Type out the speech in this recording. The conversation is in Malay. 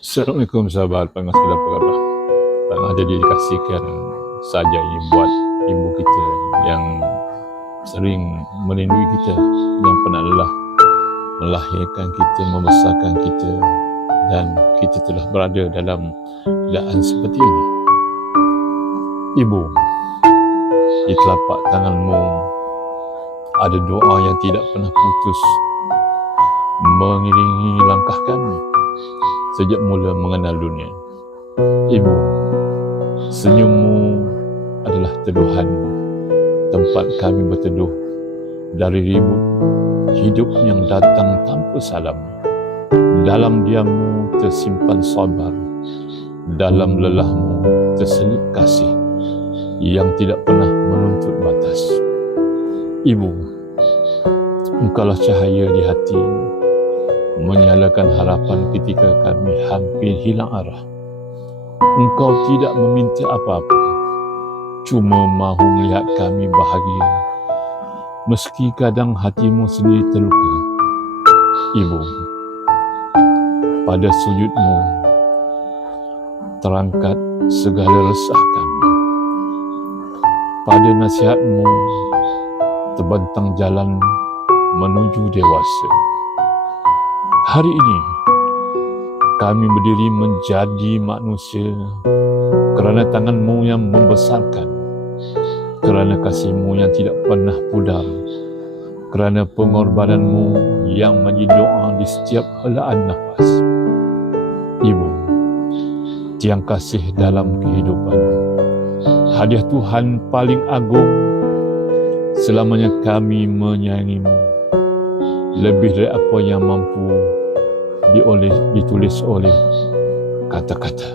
Assalamualaikum sahabat pengas kita apa khabar? Tak ada dikasihkan saja ini buat ibu kita yang sering melindungi kita, yang pernah lelah melahirkan kita, membesarkan kita, dan kita telah berada dalam keadaan seperti ini. Ibu, di telapak tanganmu ada doa yang tidak pernah putus mengiringi langkah kami sejak mula mengenal dunia. Ibu, senyummu adalah teduhan tempat kami berteduh dari ribut hidup yang datang tanpa salam. Dalam diammu tersimpan sabar, dalam lelahmu terselip kasih yang tidak pernah menuntut batas. Ibu, engkaulah cahaya di hati, menyalakan harapan ketika kami hampir hilang arah. Engkau tidak meminta apa-apa, cuma mahu melihat kami bahagia, meski kadang hatimu sendiri terluka. Ibu, pada sujudmu terangkat segala resah kami, pada nasihatmu terbentang jalan menuju dewasa. Hari ini kami berdiri menjadi manusia kerana tanganmu yang membesarkan, kerana kasihmu yang tidak pernah pudar, kerana pengorbananmu yang menjadi doa di setiap helaan nafas. Ibu, tiang kasih dalam kehidupan, hadiah Tuhan paling agung. Selamanya kami menyayangimu lebih dari apa yang mampu ditulis oleh kata-kata.